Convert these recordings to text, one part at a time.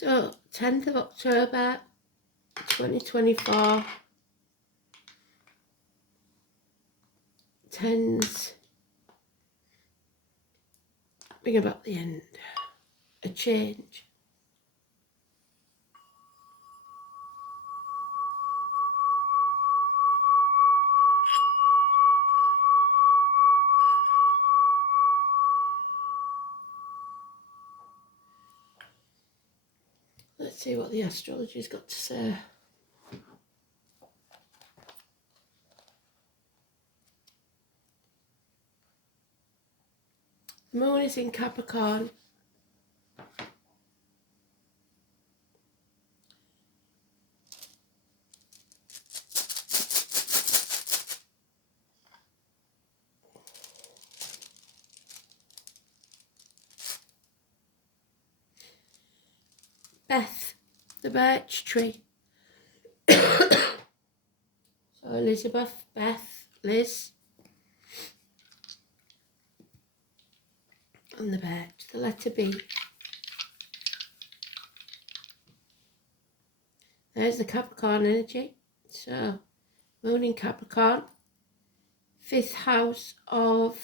So, 10th of October 2024, 10s bring about the end, a change. Let's see what the astrology's got to say. The moon is in Capricorn. Beth, the birch tree. So Elizabeth, Beth, Liz, and the birch, the letter B. There's the Capricorn energy. So moon in Capricorn, 5th house of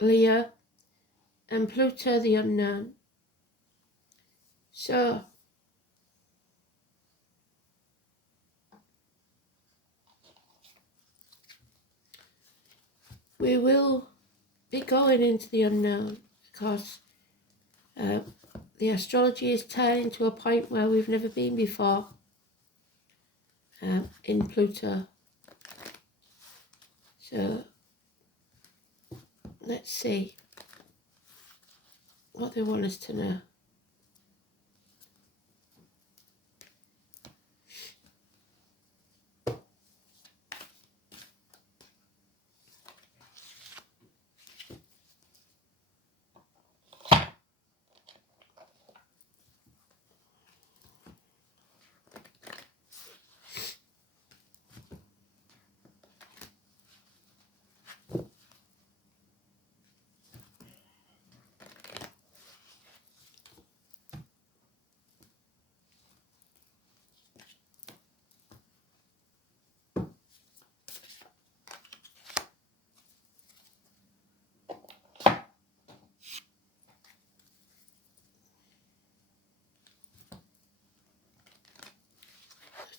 Leo, and Pluto the unknown. So we will be going into the unknown because the astrology is turning to a point where we've never been before in Pluto. So let's see what they want us to know.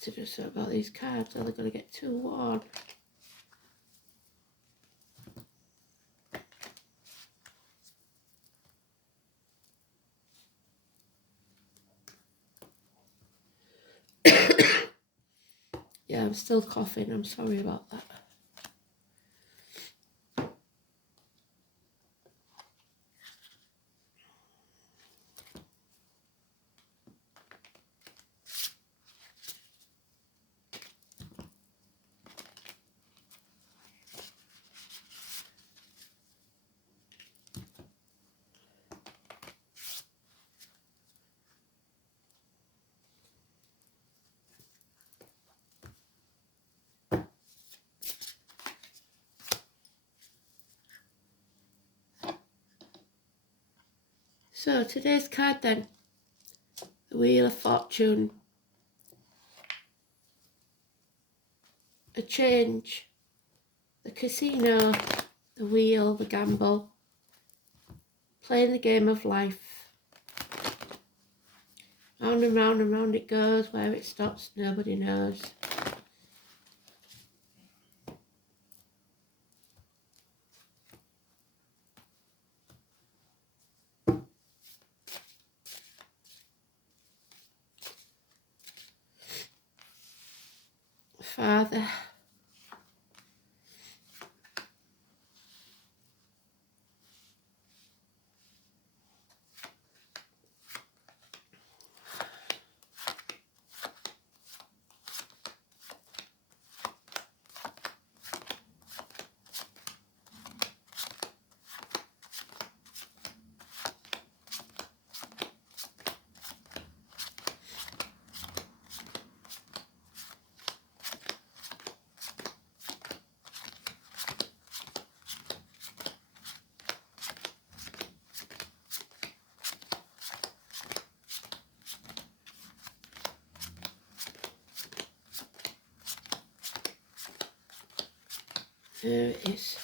To do so about these cards, are they going to get too worn? Yeah, I'm still coughing, I'm sorry about that. So today's card then, the Wheel of Fortune, a change, the casino, the wheel, the gamble, playing the game of life. Round and round it goes, where it stops nobody knows. Father, There it is.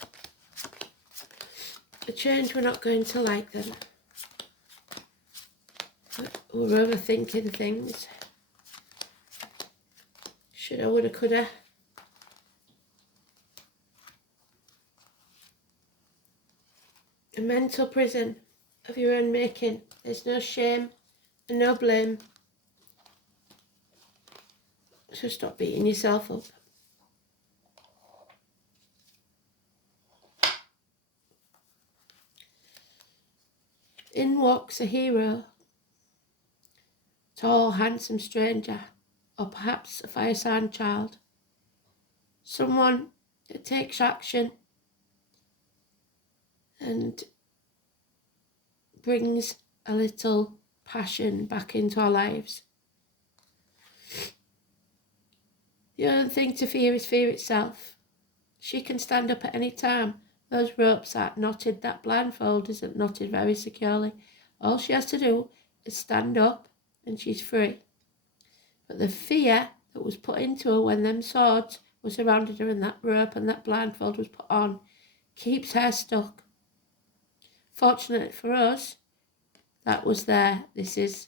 A change we're not going to like then. We're overthinking things. Shoulda, woulda, coulda. A mental prison of your own making. There's no shame and no blame. So stop beating yourself up. In walks a hero. Tall, handsome stranger, or perhaps a fire sign child. Someone that takes action and brings a little passion back into our lives. The only thing to fear is fear itself. She can stand up at any time. Those ropes aren't knotted, that blindfold isn't knotted very securely. All she has to do is stand up and she's free. But the fear that was put into her when them swords were surrounded her and that rope and that blindfold was put on keeps her stuck. Fortunately for us, that was there. This is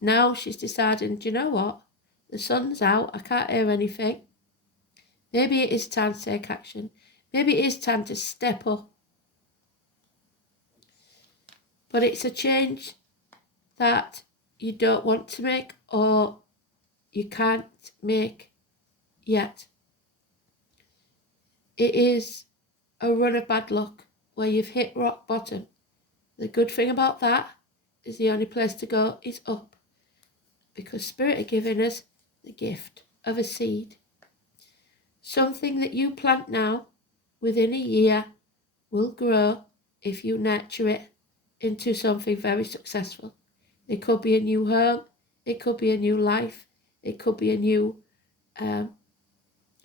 now she's deciding, do you know what? The sun's out, I can't hear anything. Maybe it is time to take action. Maybe it is time to step up. But it's a change that you don't want to make or you can't make yet. It is a run of bad luck where you've hit rock bottom. The good thing about that is the only place to go is up, because Spirit are giving us the gift of a seed. Something that you plant now within a year will grow if you nurture it into something very successful. It could be a new home, it could be a new life, it could be a new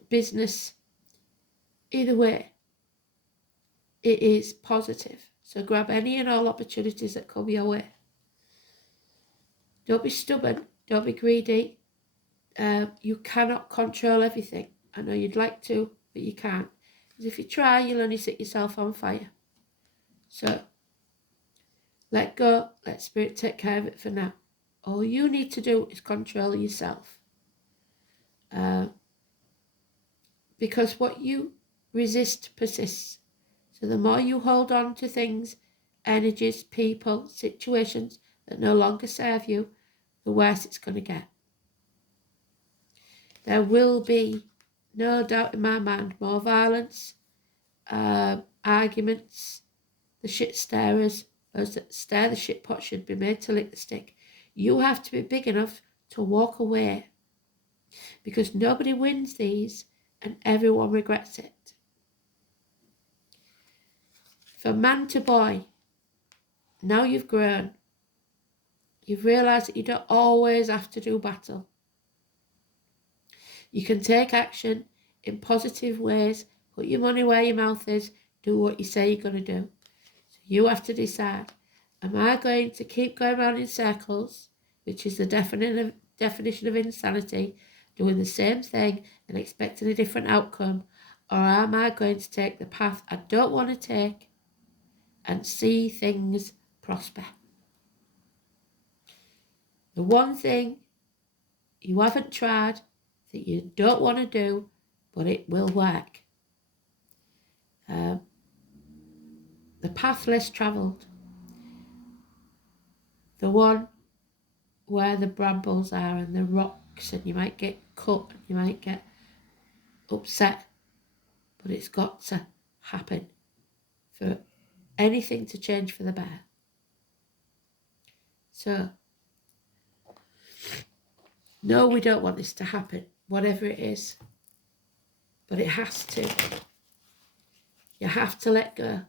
business. Either way, it is positive. So grab any and all opportunities that come your way. Don't be stubborn, don't be greedy. You cannot control everything. I know you'd like to, but you can't. Because if you try, you'll only set yourself on fire. So let go, let Spirit take care of it for now. All you need to do is control yourself. Because what you resist persists. So the more you hold on to things, energies, people, situations that no longer serve you, the worse it's going to get. There will be, no doubt in my mind, more violence, arguments, the shit stirrers, those that stir the shit pot should be made to lick the stick. You have to be big enough to walk away, because nobody wins these and everyone regrets it. For man to boy, now you've grown, you've realised that you don't always have to do battle. You can take action in positive ways, put your money where your mouth is, do what you say you're going to do. So you have to decide, am I going to keep going around in circles, which is the definition of insanity, doing the same thing and expecting a different outcome, or am I going to take the path I don't want to take and see things prosper? The one thing you haven't tried that you don't want to do, but it will work. The path less travelled. The one where the brambles are and the rocks, and you might get cut and you might get upset, but it's got to happen for anything to change for the better. So, no, we don't want this to happen, whatever it is, but it has to. You have to let go.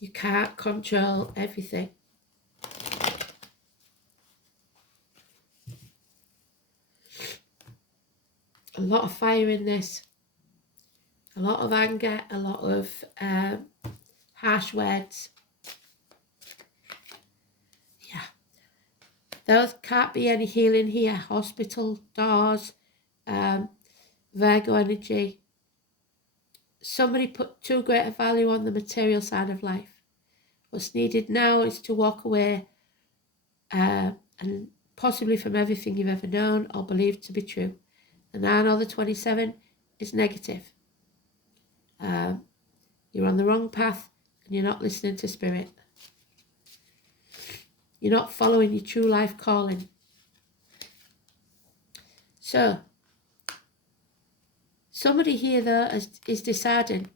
You can't control everything. A lot of fire in this. A lot of anger, a lot of harsh words. Yeah. There can't be any healing here. Hospital, doors, Virgo energy. Somebody put too great a value on the material side of life. What's needed now is to walk away and possibly from everything you've ever known or believed to be true. The 9 or the 27 is negative. You're on the wrong path and you're not listening to spirit. You're not following your true life calling. So, somebody here though is deciding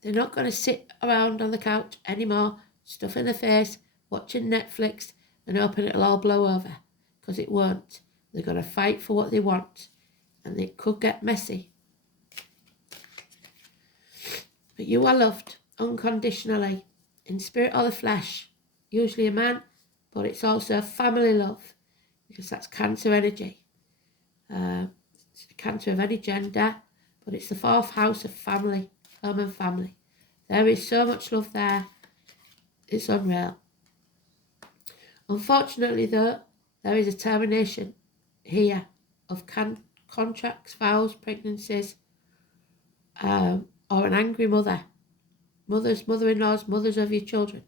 they're not going to sit around on the couch anymore, stuff in the face, watching Netflix and hoping it'll all blow over, because it won't. They're going to fight for what they want, and it could get messy. But you are loved unconditionally, in spirit or the flesh, usually a man, but it's also family love, because that's Cancer energy. It's a Cancer of any gender, but it's the 4th house of family, home and family. There is so much love there, it's unreal. Unfortunately though, there is a termination here of contracts, vows, pregnancies, or an angry mother. Mothers, mother-in-laws, mothers of your children.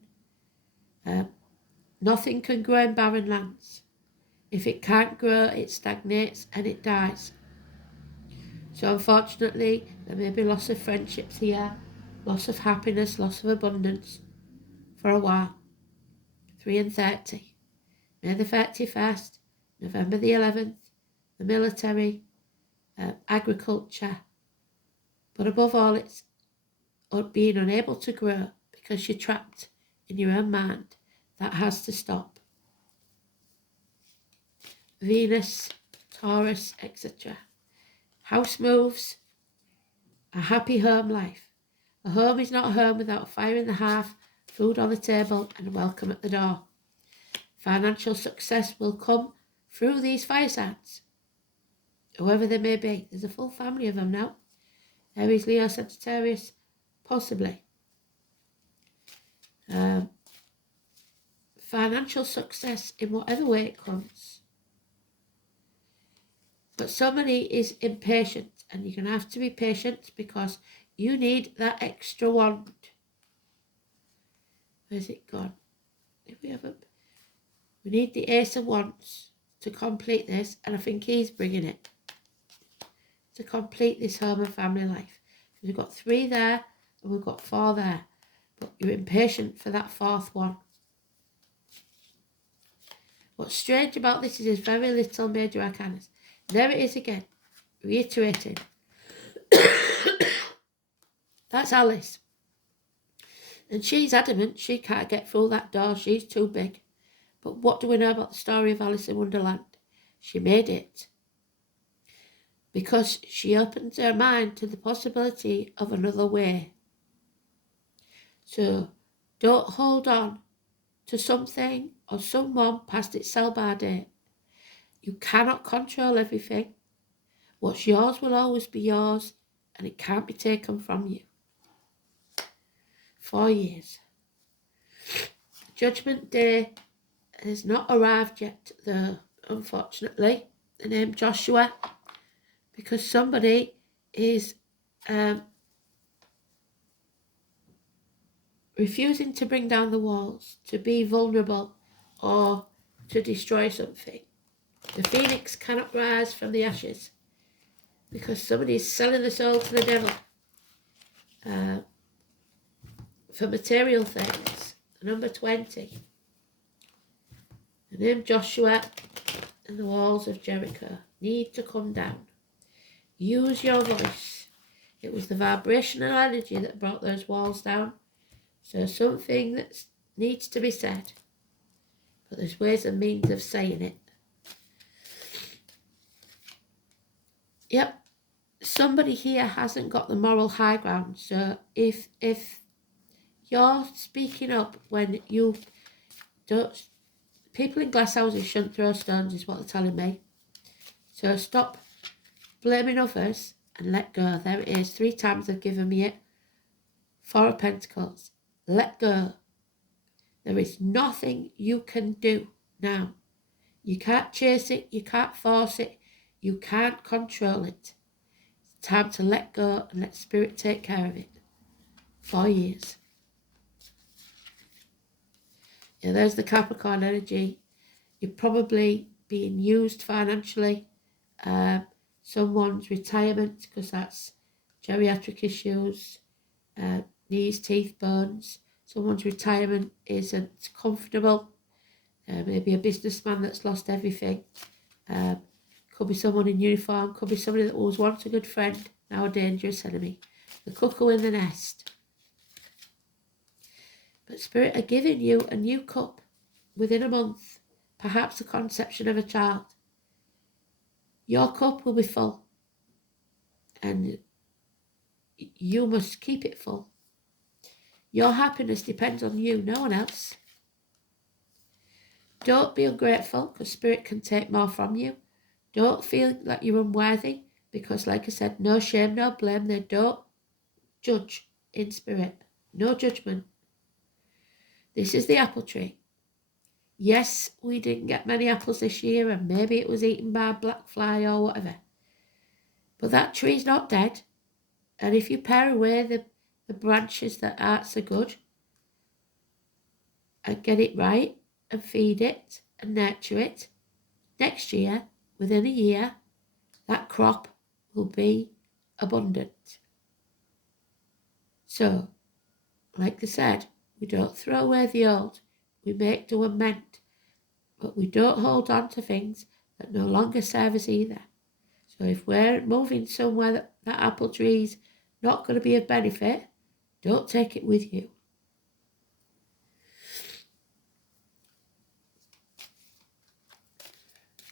Nothing can grow in barren lands. If it can't grow, it stagnates and it dies. So unfortunately, there may be loss of friendships here, loss of happiness, loss of abundance for a while. 3 and 30. May the 31st, November the 11th, the military, agriculture. But above all, it's being unable to grow because you're trapped in your own mind. That has to stop. Venus, Taurus, etc. House moves, a happy home life. A home is not a home without a fire in the hearth, food on the table, and a welcome at the door. Financial success will come through these fire signs, whoever they may be. There's a full family of them now. Aries, Leo, Sagittarius, possibly. Financial success in whatever way it comes. But somebody is impatient, and you're going to have to be patient because you need that extra wand. Where's it gone? We need the Ace of Wands to complete this, and I think he's bringing it to complete this home and family life. So we've got 3 there, and we've got 4 there, but you're impatient for that 4th one. What's strange about this is there's very little major arcanas. There it is again, reiterating. That's Alice. And she's adamant she can't get through that door, she's too big. But what do we know about the story of Alice in Wonderland? She made it because she opened her mind to the possibility of another way. So don't hold on to something or someone past its sell-by date. You cannot control everything. What's yours will always be yours, and it can't be taken from you. 4 years. Judgment Day has not arrived yet, though, unfortunately. The name Joshua, because somebody is refusing to bring down the walls, to be vulnerable, or to destroy something. The phoenix cannot rise from the ashes because somebody is selling the soul to the devil for material things. Number 20. The name Joshua and the walls of Jericho need to come down. Use your voice. It was the vibrational energy that brought those walls down. So something that needs to be said. But there's ways and means of saying it. Yep. Somebody here hasn't got the moral high ground. So if you're speaking up when you don't, people in glass houses shouldn't throw stones is what they're telling me. So stop blaming others and let go. There it is. 3 times they've given me it. 4 of Pentacles. Let go. There is nothing you can do now. You can't chase it, you can't force it, you can't control it. It's time to let go and let Spirit take care of it. 4 years. Yeah, there's the Capricorn energy. You're probably being used financially. Someone's retirement, because that's geriatric issues, knees, teeth, bones. Someone's retirement isn't comfortable. Maybe a businessman that's lost everything. Could be someone in uniform. Could be somebody that was once a good friend, now a dangerous enemy. The cuckoo in the nest. But Spirit are giving you a new cup within a month. Perhaps the conception of a child. Your cup will be full. And you must keep it full. Your happiness depends on you, no one else. Don't be ungrateful, because Spirit can take more from you. Don't feel like you're unworthy, because like I said, no shame, no blame. They don't judge in Spirit. No judgment. This is the apple tree. Yes, we didn't get many apples this year, and maybe it was eaten by a black fly or whatever. But that tree's not dead. And if you pare away the branches that aren't so good, and get it right, and feed it, and nurture it, next year, within a year, that crop will be abundant. So, like I said, we don't throw away the old, we make do and mend, but we don't hold on to things that no longer serve us either. So if we're moving somewhere that apple tree's not going to be of benefit, don't take it with you.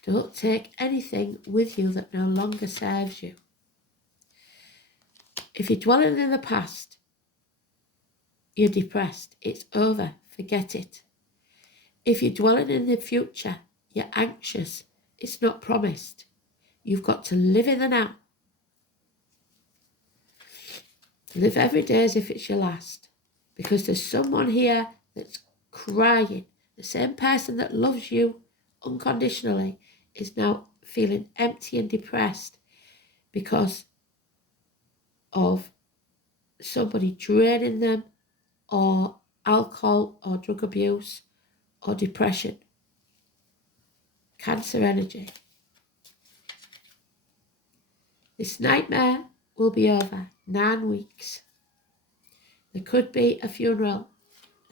Don't take anything with you that no longer serves you. If you're dwelling in the past, you're depressed. It's over. Forget it. If you're dwelling in the future, you're anxious. It's not promised. You've got to live in the now. Live every day as if it's your last. Because there's someone here that's crying. The same person that loves you unconditionally is now feeling empty and depressed because of somebody draining them, or alcohol or drug abuse or depression. Cancer energy. This nightmare will be over. 9 weeks. There could be a funeral,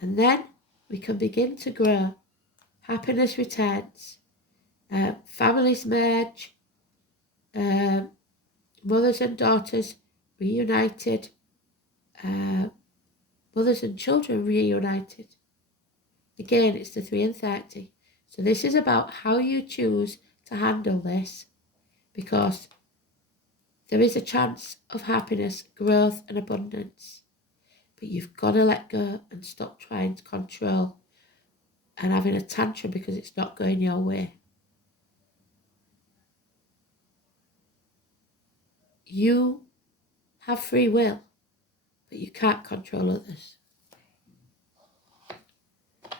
and then we can begin to grow. Happiness returns. Families merge. Mothers and daughters reunited. Mothers and children reunited. Again, it's the 3 and 30. So this is about how you choose to handle this, because there is a chance of happiness, growth and abundance. But you've got to let go and stop trying to control and having a tantrum because it's not going your way. You have free will, but you can't control others.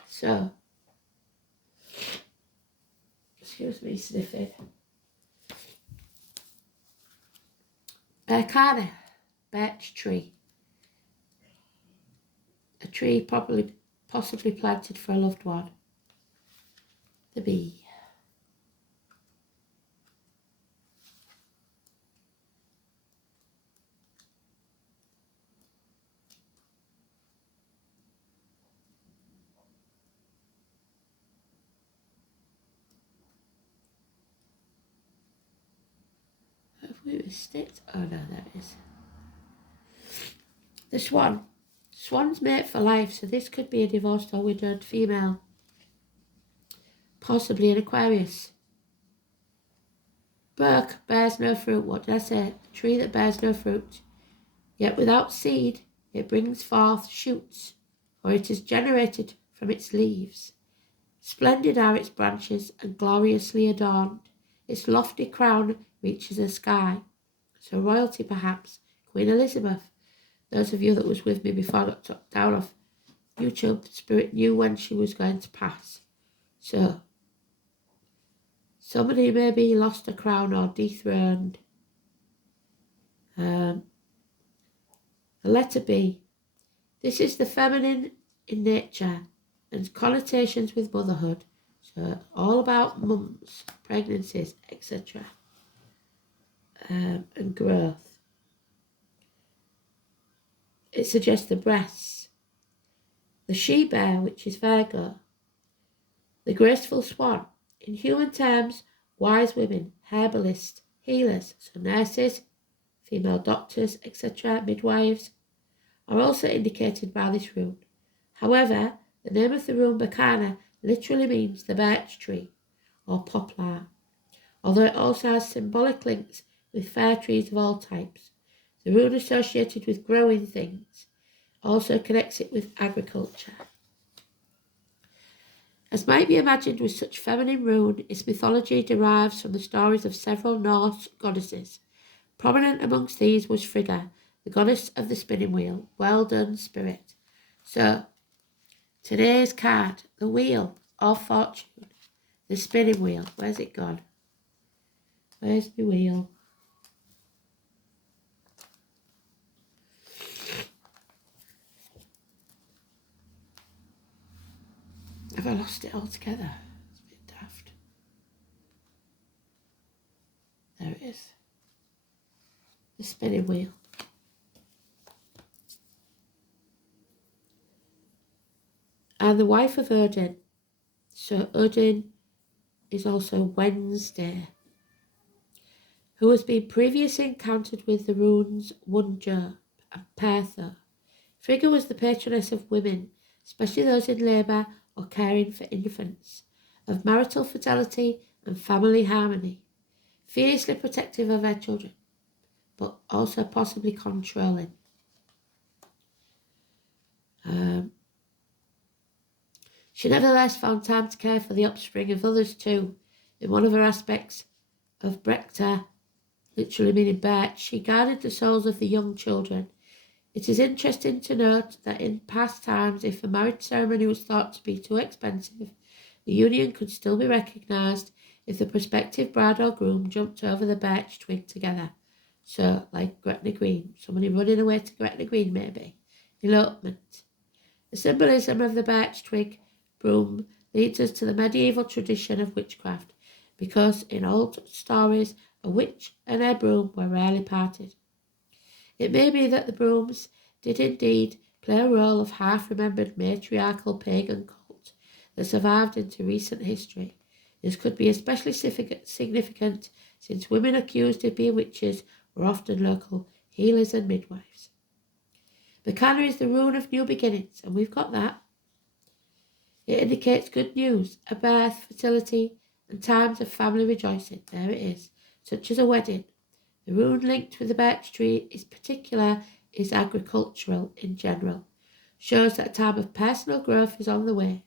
So, excuse me sniffing. Berkana, birch tree. A tree possibly planted for a loved one. The bee. Have we missed it? Oh no, there it is. The swan. Swan's mate for life, so this could be a divorced or widowed female. Possibly an Aquarius. Birk bears no fruit. What did I say? A tree that bears no fruit. Yet without seed, it brings forth shoots, for it is generated from its leaves. Splendid are its branches and gloriously adorned. Its lofty crown reaches the sky. So royalty, perhaps. Queen Elizabeth. Those of you that was with me before I got took down off YouTube, Spirit knew when she was going to pass. So, Somebody maybe lost a crown or dethroned. The letter B. This is the feminine in nature and connotations with motherhood. So all about mums, pregnancies, etc. And growth. It suggests the breasts. The she-bear, which is Virgo. The graceful swan. In human terms, wise women, herbalists, healers, so nurses, female doctors, etc., midwives, are also indicated by this rune. However, the name of the rune Bacana literally means the birch tree or poplar, although it also has symbolic links with fir trees of all types. The rune associated with growing things also connects it with agriculture. As might be imagined with such feminine rune, its mythology derives from the stories of several Norse goddesses. Prominent amongst these was Frigga, the goddess of the spinning wheel. Well done, spirit. So, today's card, the wheel of fortune, the spinning wheel. Where's it gone? Where's the wheel? Have I lost it altogether? It's a bit daft. There it is. The spinning wheel. And the wife of Odin. So Odin is also Wednesday, who has been previously encountered with the runes Wunjo and Pertho. Frigga was the patroness of women, especially those in labour or caring for infants, of marital fidelity and family harmony, fiercely protective of her children, but also possibly controlling. She nevertheless found time to care for the offspring of others too. In one of her aspects of Brekta, literally meaning birch, she guarded the souls of the young children. It is interesting to note that in past times, if a marriage ceremony was thought to be too expensive, the union could still be recognised if the prospective bride or groom jumped over the birch twig together. So, like Gretna Green, somebody running away to Gretna Green maybe. Elopement. The symbolism of the birch twig broom leads us to the medieval tradition of witchcraft, because in old stories a witch and her broom were rarely parted. It may be that the brooms did indeed play a role of half-remembered matriarchal pagan cult that survived into recent history. This could be especially significant since women accused of being witches were often local healers and midwives. Bacana is the rune of new beginnings, and we've got that. It indicates good news, a birth, fertility, and times of family rejoicing. There it is, such as a wedding. The rune linked with the birch tree is agricultural in general. Shows that a time of personal growth is on the way.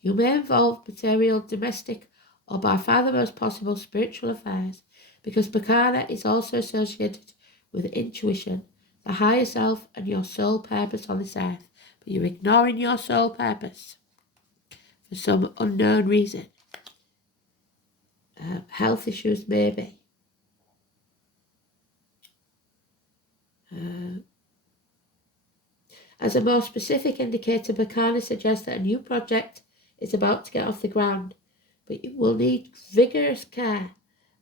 You may involve material, domestic, or by far the most possible spiritual affairs, because Bacana is also associated with intuition, the higher self, and your sole purpose on this earth. But you're ignoring your sole purpose for some unknown reason. Health issues maybe. As a more specific indicator, Bacana suggests that a new project is about to get off the ground, but it will need vigorous care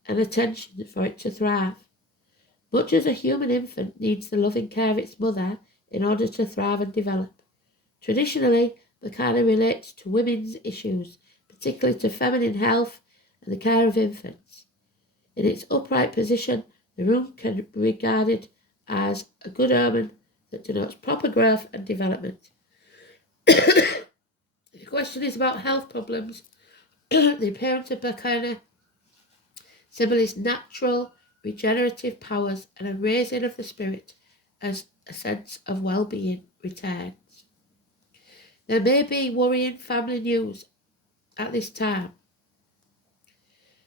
and attention for it to thrive. Much as a human infant needs the loving care of its mother in order to thrive and develop. Traditionally, Bacana relates to women's issues, particularly to feminine health and the care of infants. In its upright position, the rune can be regarded as a good omen that denotes proper growth and development. If the question is about health problems, the appearance of Bacana symbolizes natural regenerative powers and a raising of the spirit as a sense of well-being returns. There may be worrying family news at this time.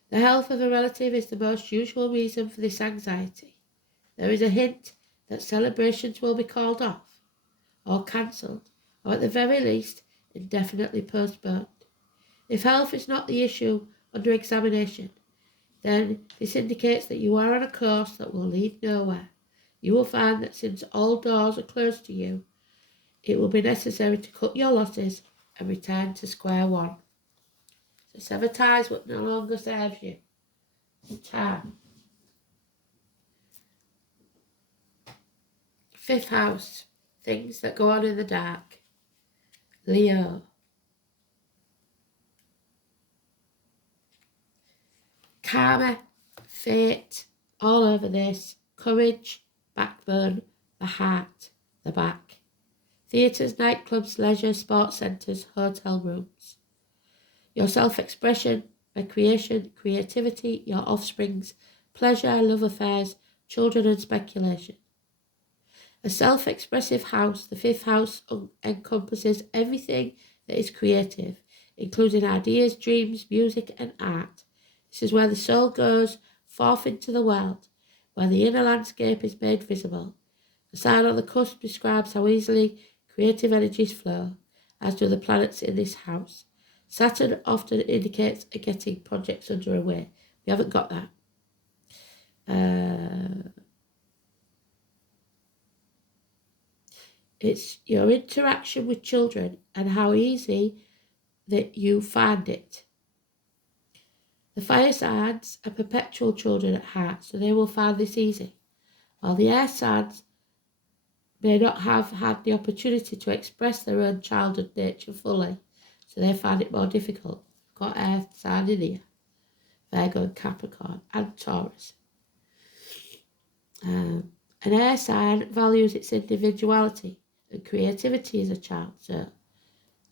The health of a relative is the most usual reason for this anxiety. There is a hint that celebrations will be called off, or cancelled, or at the very least, indefinitely postponed. If health is not the issue under examination, then this indicates that you are on a course that will lead nowhere. You will find that since all doors are closed to you, it will be necessary to cut your losses and return to square one. So sever ties what no longer serves you. Time. Fifth house. Things that go on in the dark. Leo. Karma, fate, all over this. Courage, backbone, the heart, the back. Theatres, nightclubs, leisure, sports centres, hotel rooms. Your self-expression, recreation, creativity, your offsprings, pleasure, love affairs, children and speculation. A self-expressive house, the fifth house, encompasses everything that is creative, including ideas, dreams, music and art. This is where the soul goes forth into the world, where the inner landscape is made visible. The sign on the cusp describes how easily creative energies flow, as do the planets in this house. Saturn often indicates getting projects underway. We haven't got that. It's your interaction with children and how easy that you find it. The fire signs are perpetual children at heart, so they will find this easy, while the air signs may not have had the opportunity to express their own childhood nature fully, so they find it more difficult. Got air sign in here. Virgo and Capricorn and Taurus. An air sign values its individuality and creativity as a child, so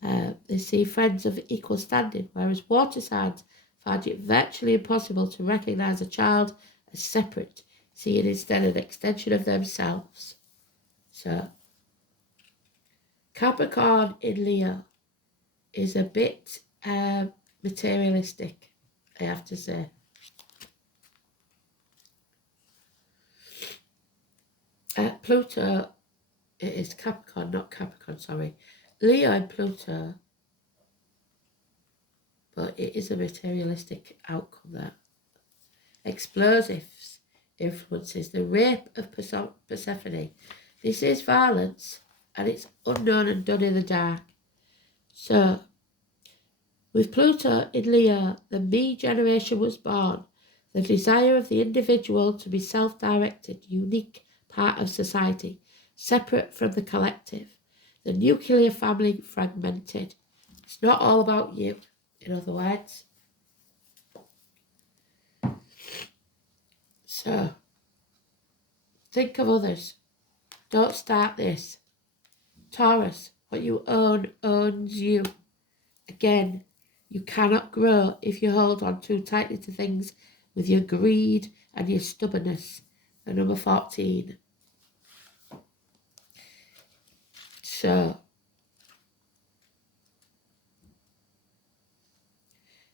they see friends of equal standing, whereas water signs find it virtually impossible to recognise a child as separate, seeing instead an extension of themselves. So, Capricorn in Leo is a bit materialistic, I have to say. Pluto, it is Capricorn, not Capricorn, sorry. Leo and Pluto, but it is a materialistic outcome there. Explosives influences the rape of Persephone. This is violence and it's unknown and done in the dark. So, with Pluto in Leo, the me generation was born, the desire of the individual to be self-directed, unique part of society, separate from the collective, the nuclear family fragmented. It's not all about you, in other words. So, think of others. Don't start this. Taurus, what you own owns you. Again, you cannot grow if you hold on too tightly to things with your greed and your stubbornness. And number 14. So,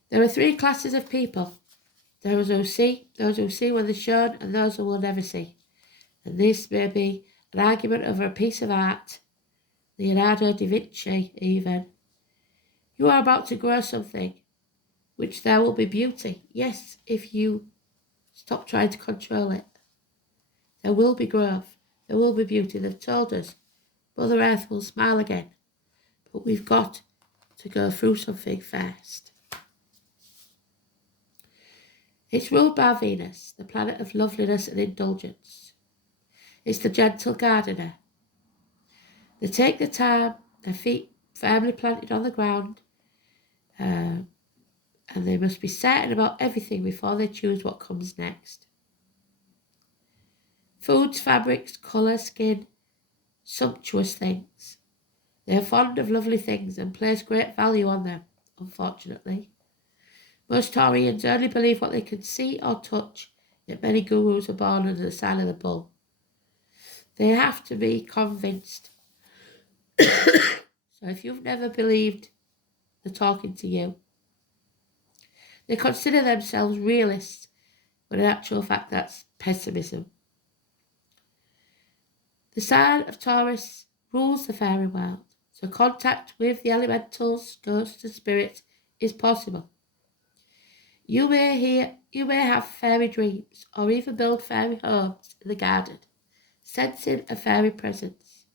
there are three classes of people. Those who see when they're shown, and those who will never see. And this may be an argument over a piece of art, Leonardo da Vinci even. You are about to grow something, which there will be beauty. Yes, if you stop trying to control it. There will be growth. There will be beauty. They've told us Mother Earth will smile again. But we've got to go through something first. It's ruled by Venus, the planet of loveliness and indulgence. It's the gentle gardener. They take the time, their feet firmly planted on the ground, and they must be certain about everything before they choose what comes next. Foods, fabrics, colour, skin, sumptuous things. They are fond of lovely things and place great value on them, unfortunately. Most Taurians only believe what they can see or touch, yet many gurus are born under the sign of the bull. They have to be convinced. So if you've never believed they're talking to you, they consider themselves realists, but in actual fact that's pessimism. The sign of Taurus rules the fairy world, so contact with the elementals, ghosts and spirits is possible. You may have fairy dreams or even build fairy homes in the garden, sensing a fairy presence.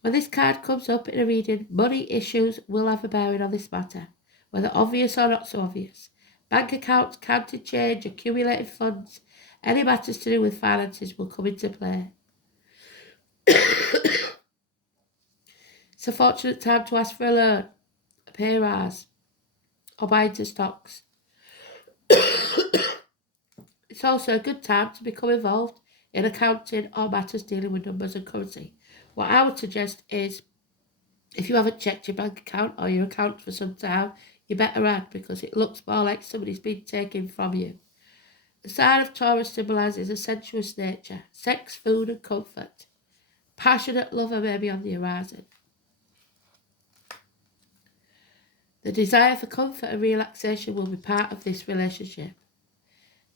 When this card comes up in a reading, money issues will have a bearing on this matter, whether obvious or not so obvious. Bank accounts, counting change, accumulated funds, any matters to do with finances will come into play. It's a fortunate time to ask for a loan, a pay rise, or buy into stocks. It's also a good time to become involved in accounting or matters dealing with numbers and currency. What I would suggest is, if you haven't checked your bank account or your account for some time, you better add, because it looks more like somebody's been taken from you. The sign of Taurus symbolises a sensuous nature, sex, food and comfort. Passionate lover may be on the horizon. The desire for comfort and relaxation will be part of this relationship.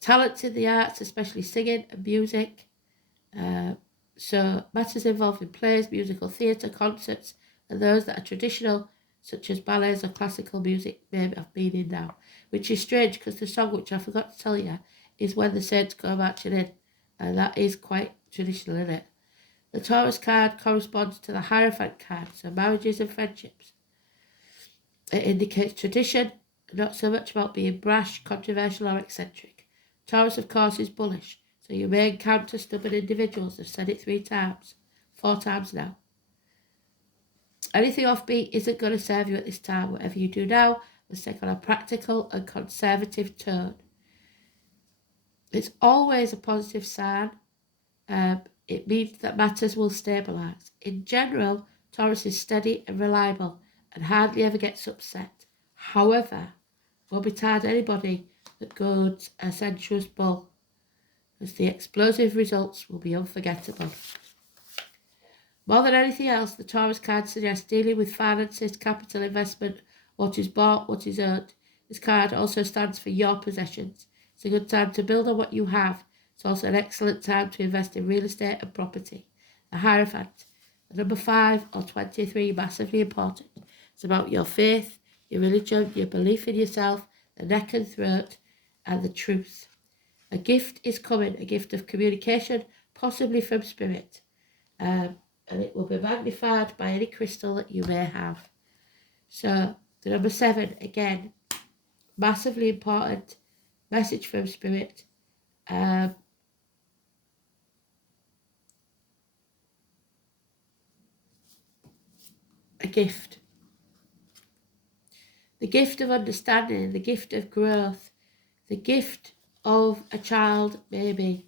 Talents in the arts, especially singing and music. So matters involved in plays, musical theatre, concerts, and those that are traditional, such as ballets or classical music, may have meaning now. Which is strange, because the song, which I forgot to tell you, is When the Saints Go Marching In. And that is quite traditional, isn't it? The Taurus card corresponds to the Hierophant card, so marriages and friendships. It indicates tradition, not so much about being brash, controversial or eccentric. Taurus, of course, is bullish, so you may encounter stubborn individuals. I've said it 4 times now. Anything offbeat isn't going to serve you at this time. Whatever you do now must take on a practical and conservative tone. It's always a positive sign. It means that matters will stabilise. In general, Taurus is steady and reliable and hardly ever gets upset. However, won't betide anybody that goads a sensuous bull, as the explosive results will be unforgettable. More than anything else, the Taurus card suggests dealing with finances, capital investment, what is bought, what is earned. This card also stands for your possessions. It's a good time to build on what you have. It's also an excellent time to invest in real estate and property. The Hierophant, the number 5 or 23, massively important. It's about your faith, your religion, your belief in yourself, the neck and throat, and the truth. A gift is coming, a gift of communication, possibly from spirit. And it will be magnified by any crystal that you may have. So, the number 7, again, massively important, message from spirit. A gift. The gift of understanding, the gift of growth, the gift of a child, maybe.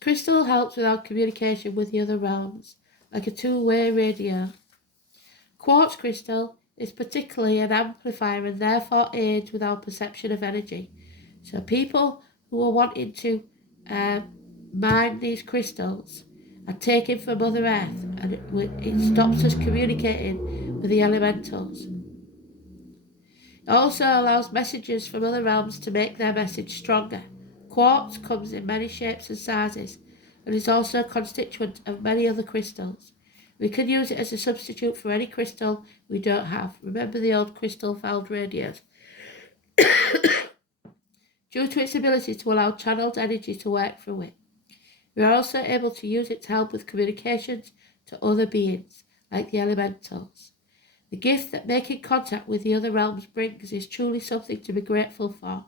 Crystal helps with our communication with the other realms, like a two-way radio. Quartz crystal is particularly an amplifier and therefore aids with our perception of energy. So people who are wanting to mine these crystals are taken from Mother Earth, and it stops us communicating with the elementals. It also allows messengers from other realms to make their message stronger. Quartz comes in many shapes and sizes and is also a constituent of many other crystals. We can use it as a substitute for any crystal we don't have. Remember the old crystal-filled radios? Due to its ability to allow channeled energy to work through it. We are also able to use it to help with communications to other beings, like the elementals. The gift that making contact with the other realms brings is truly something to be grateful for.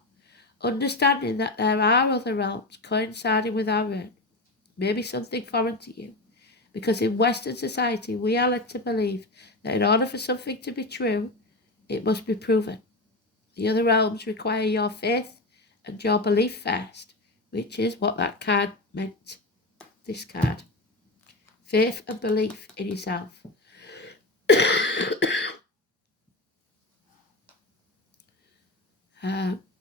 Understanding that there are other realms coinciding with our own may be something foreign to you, because in Western society we are led to believe that in order for something to be true, it must be proven. The other realms require your faith and your belief first, which is what that card meant, this card. Faith and belief in yourself.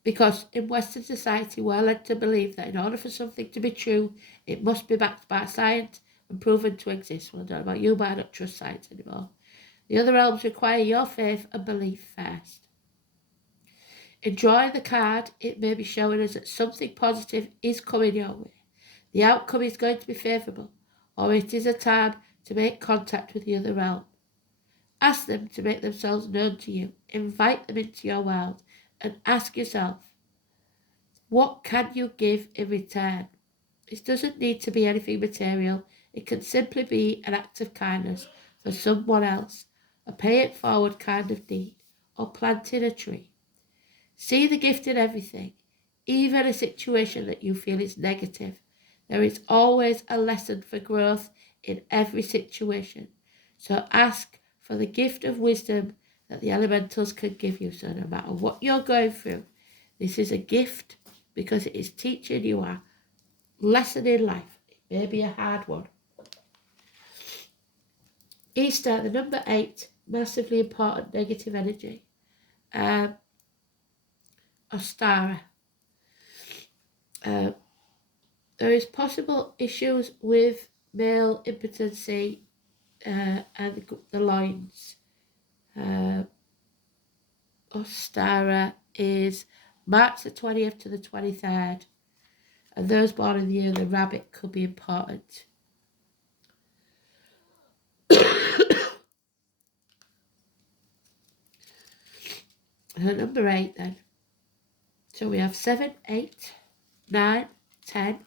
Because in Western society we're led to believe that in order for something to be true, it must be backed by science and proven to exist. Well, I don't know about you, but I don't trust science anymore. The other realms require your faith and belief first. In drawing the card, it may be showing us that something positive is coming your way. The outcome is going to be favourable, or it is a time to make contact with the other realm. Ask them to make themselves known to you. Invite them into your world and ask yourself, what can you give in return? It doesn't need to be anything material. It can simply be an act of kindness for someone else, a pay it forward kind of deed, or planting a tree. See the gift in everything, even a situation that you feel is negative. There is always a lesson for growth in every situation. So ask for the gift of wisdom that the elementals can give you. So no matter what you're going through, this is a gift because it is teaching you a lesson in life. It may be a hard one. Easter, the number 8, massively important negative energy. Ostara. There is possible issues with male impotency and the loins. Ostara is March the 20th to the 23rd. And those born in the year of the rabbit could be important. And number 8 then. So we have 7, 8, 9, 10.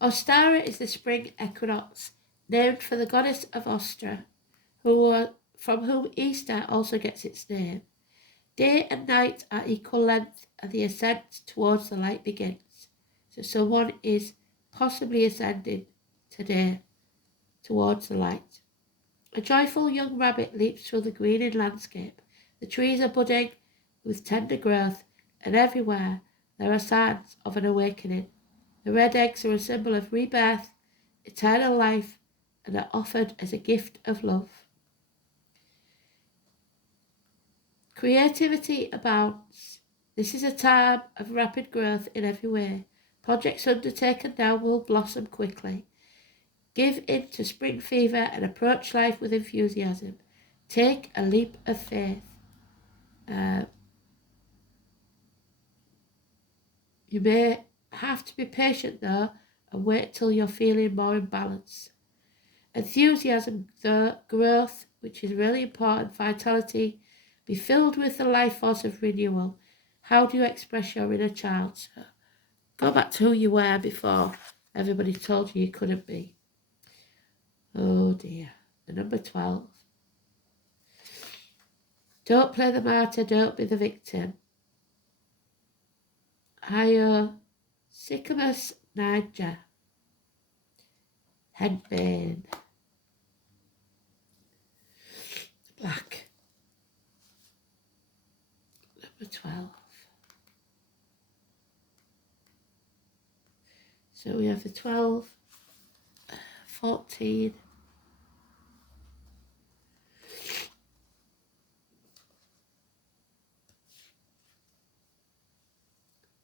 Ostara is the spring equinox, named for the goddess of Ostra, from whom Easter also gets its name. Day and night are equal length and the ascent towards the light begins. So someone is possibly ascending today towards the light. A joyful young rabbit leaps through the greening landscape. The trees are budding with tender growth, and everywhere there are signs of an awakening. The red eggs are a symbol of rebirth, eternal life, and are offered as a gift of love. Creativity abounds. This is a time of rapid growth in every way. Projects undertaken now will blossom quickly. Give in to spring fever and approach life with enthusiasm. Take a leap of faith. You may have to be patient though and wait till you're feeling more in balance. Enthusiasm, though, growth, which is really important, vitality, be filled with the life force of renewal. How do you express your inner child? So go back to who you were before everybody told you couldn't be. Oh dear. The number 12. Don't play the martyr, don't be the victim. Sycamus niger. Headbane. Black. Number 12. So we have the 12, 14,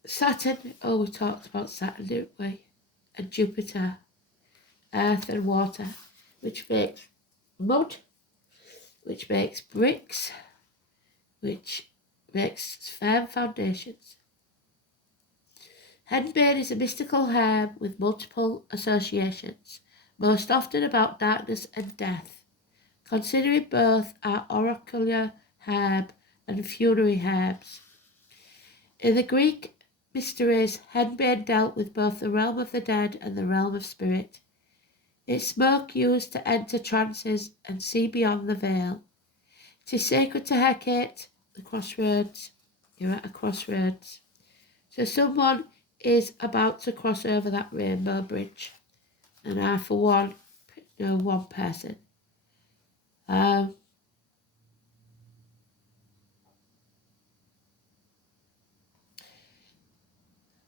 Saturn. Oh, we talked about Saturn, didn't we? And Jupiter, earth and water, which makes mud, which makes bricks, which makes firm foundations. Henbane is a mystical herb with multiple associations, most often about darkness and death. Considering both are oracular herb and funerary herbs. In the Greek mysteries, henbane dealt with both the realm of the dead and the realm of spirit. Its smoke used to enter trances and see beyond the veil. It is sacred to Hecate, the crossroads. You're at a crossroads. So someone is about to cross over that rainbow bridge. And I, for one, know one person.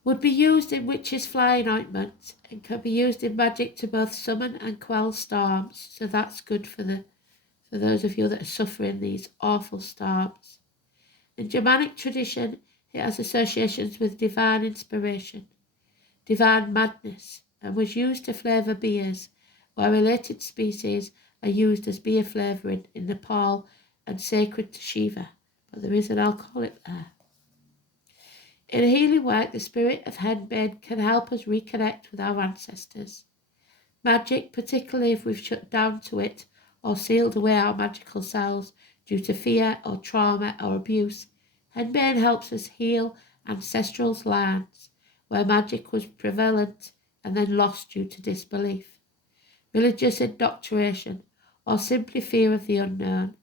Would be used in witches' flying ointment and can be used in magic to both summon and quell storms. So that's good for those of you that are suffering these awful storms. In Germanic tradition, it has associations with divine inspiration, divine madness, and was used to flavour beers where related species are used as beer flavouring in Nepal and sacred to Shiva, but there is an alcoholic there. In healing work, the spirit of henbane can help us reconnect with our ancestors. Magic, particularly if we've shut down to it or sealed away our magical selves due to fear or trauma or abuse, henbane helps us heal ancestral lands where magic was prevalent and then lost due to disbelief, religious indoctrination, or simply fear of the unknown.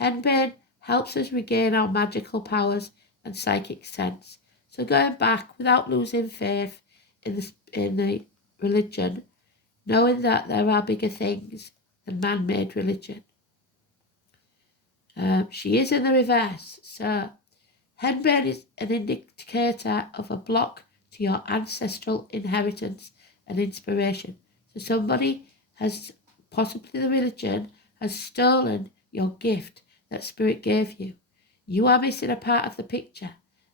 Henbane helps us regain our magical powers and psychic sense. So going back without losing faith in the religion, knowing that there are bigger things than man-made religion. She is in the reverse, so henbane is an indicator of a block to your ancestral inheritance and inspiration. So somebody has, possibly the religion, has stolen your gift that spirit gave you. You are missing a part of the picture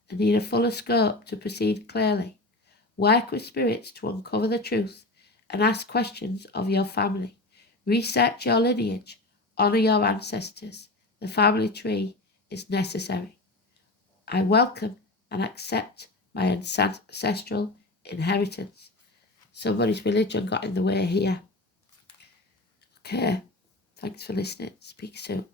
and need a fuller scope to proceed clearly. Work with spirits to uncover the truth and ask questions of your family. Research your lineage. Honour your ancestors. The family tree is necessary. I welcome and accept my ancestral inheritance. Somebody's religion got in the way here. Okay, thanks for listening. Speak soon.